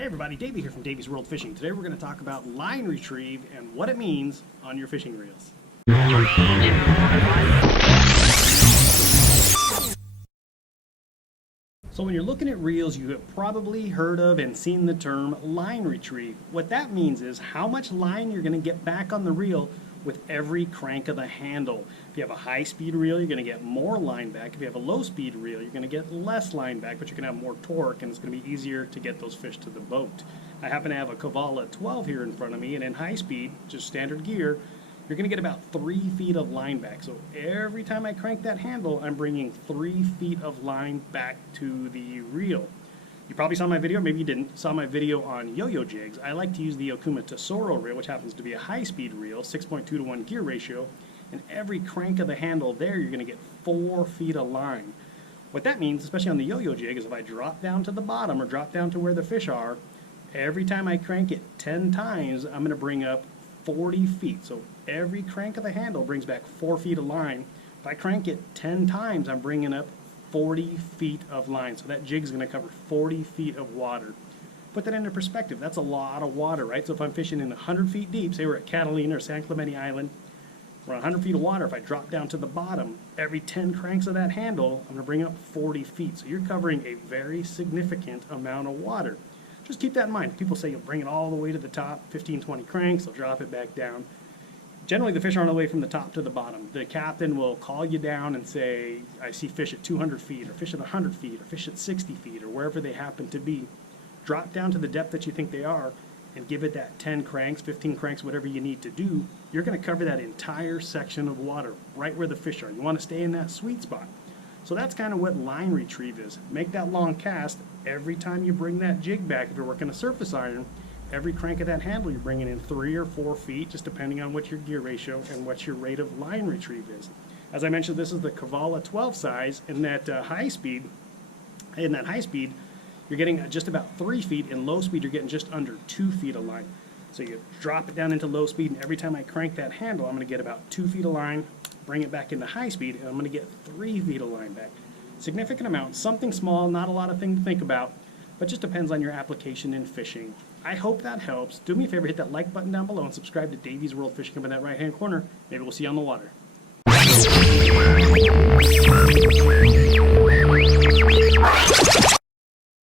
Hey everybody, Davey here from Davey's World Fishing. Today we're going to talk about line retrieve and what it means on your fishing reels. So when you're looking at reels, you have probably heard of and seen the term line retrieve. What that means is how much line you're going to get back on the reel with every crank of the handle. If you have a high-speed reel, you're going to get more line back. If you have a low-speed reel, you're going to get less line back, but you're going to have more torque, and it's going to be easier to get those fish to the boat. I happen to have a Kavala 12 here in front of me, and in high-speed, just standard gear, you're going to get about 3 feet of line back. So every time I crank that handle, I'm bringing 3 feet of line back to the reel. You probably saw my video, maybe you didn't, saw my video on Yoyo Jigs. I like to use the Tesoro reel, which happens to be a high-speed reel, 6.2 to 1 gear ratio, and every crank of the handle there, you're going to get 4 feet of line. What that means, especially on the Yoyo Jig, is if I drop down to the bottom or drop down to where the fish are, every time I crank it 10 times, I'm going to bring up 40 feet. So every crank of the handle brings back 4 feet of line. If I crank it 10 times, I'm bringing up 40 feet of line. So that jig's going to cover 40 feet of water. Put that into perspective. That's a lot of water, right? So if I'm fishing in 100 feet deep, say we're at Catalina or San Clemente Island, we're 100 feet of water. If I drop down to the bottom, every 10 cranks of that handle, I'm going to bring up 40 feet. So you're covering a very significant amount of water. Just keep that in mind. People say you'll bring it all the way to the top, 15, 20 cranks, they'll drop it back down. Generally, the fish aren't all the way from the top to the bottom. The captain will call you down and say, I see fish at 200 feet, or fish at 100 feet, or fish at 60 feet, or wherever they happen to be. Drop down to the depth that you think they are, and give it that 10 cranks, 15 cranks, whatever you need to do. You're going to cover that entire section of water, right where the fish are. You want to stay in that sweet spot. So that's kind of what line retrieve is. Make that long cast. Every time you bring that jig back, if you're working a surface iron, every crank of that handle, you're bringing in 3 or 4 feet, just depending on what your gear ratio and what your rate of line retrieve is. As I mentioned, this is the Kavala 12 size. In that high speed, you're getting just about 3 feet. In low speed, you're getting just under 2 feet of line. So you drop it down into low speed, and every time I crank that handle, I'm going to get about 2 feet of line, bring it back into high speed, and I'm going to get 3 feet of line back. Significant amount, something small, not a lot of thing to think about, but just depends on your application in fishing. I hope that helps. Do me a favor, hit that like button down below and subscribe to Davey's World Fishing up in that right-hand corner. Maybe we'll see you on the water.